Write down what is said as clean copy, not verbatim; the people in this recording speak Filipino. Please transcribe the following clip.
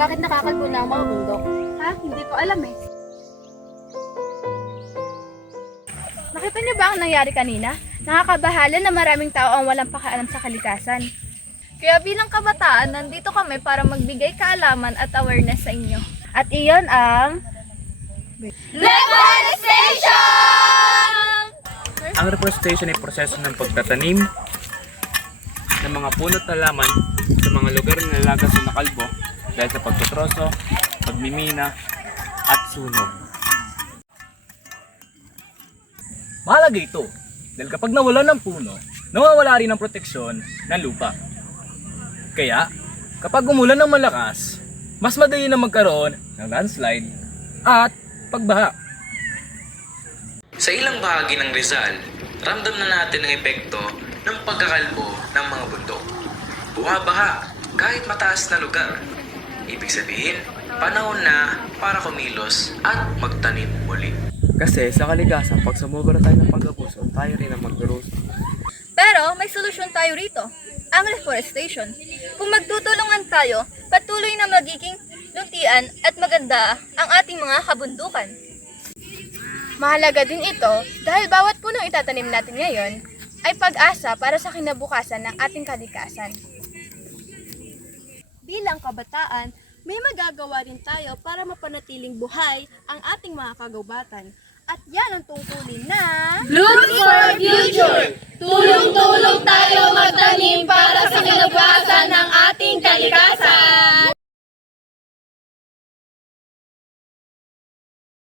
Bakit nakakalbo na ang mga bundok? Ha? Hindi ko alam eh. Nakita niyo ba ang nangyari kanina? Nakakabahala na maraming tao ang walang pakialam sa kalikasan. Kaya bilang kabataan, nandito kami para magbigay kaalaman at awareness sa inyo. At iyon ang... Ang reforestation ay proseso ng pagtatanim ng mga punot na laman sa mga lugar na nalagas o nakalbo dahil sa pagtutroso, pagmimina, at sunog. Mahalaga ito dahil kapag nawala ng puno, nawawala rin ang proteksyon ng lupa. Kaya, kapag umulan ng malakas, mas madali na magkaroon ng landslide at pagbaha. Sa ilang bahagi ng Rizal, ramdam na natin ang epekto ng pagkakalbo ng mga bundok. Bumabaha kahit mataas na lugar. Ibig sabihin, panahon na para kumilos at magtanim muli. Kasi sa kalikasan, pag sumubra tayo ng pag-abuso, tayo rin ang magdurusa. Pero may solusyon tayo rito, ang reforestation. Kung magtutulungan tayo, patuloy na magiging luntian at maganda ang ating mga kabundukan. Mahalaga din ito dahil bawat punong itatanim natin ngayon ay pag-asa para sa kinabukasan ng ating kalikasan. Bilang kabataan, may magagawa rin tayo para mapanatiling buhay ang ating mga kagubatan. At yan ang tungkulin na... Look for future! Tulong-tulong tayo magtanim para sa kinabukasan ng ating kalikasan!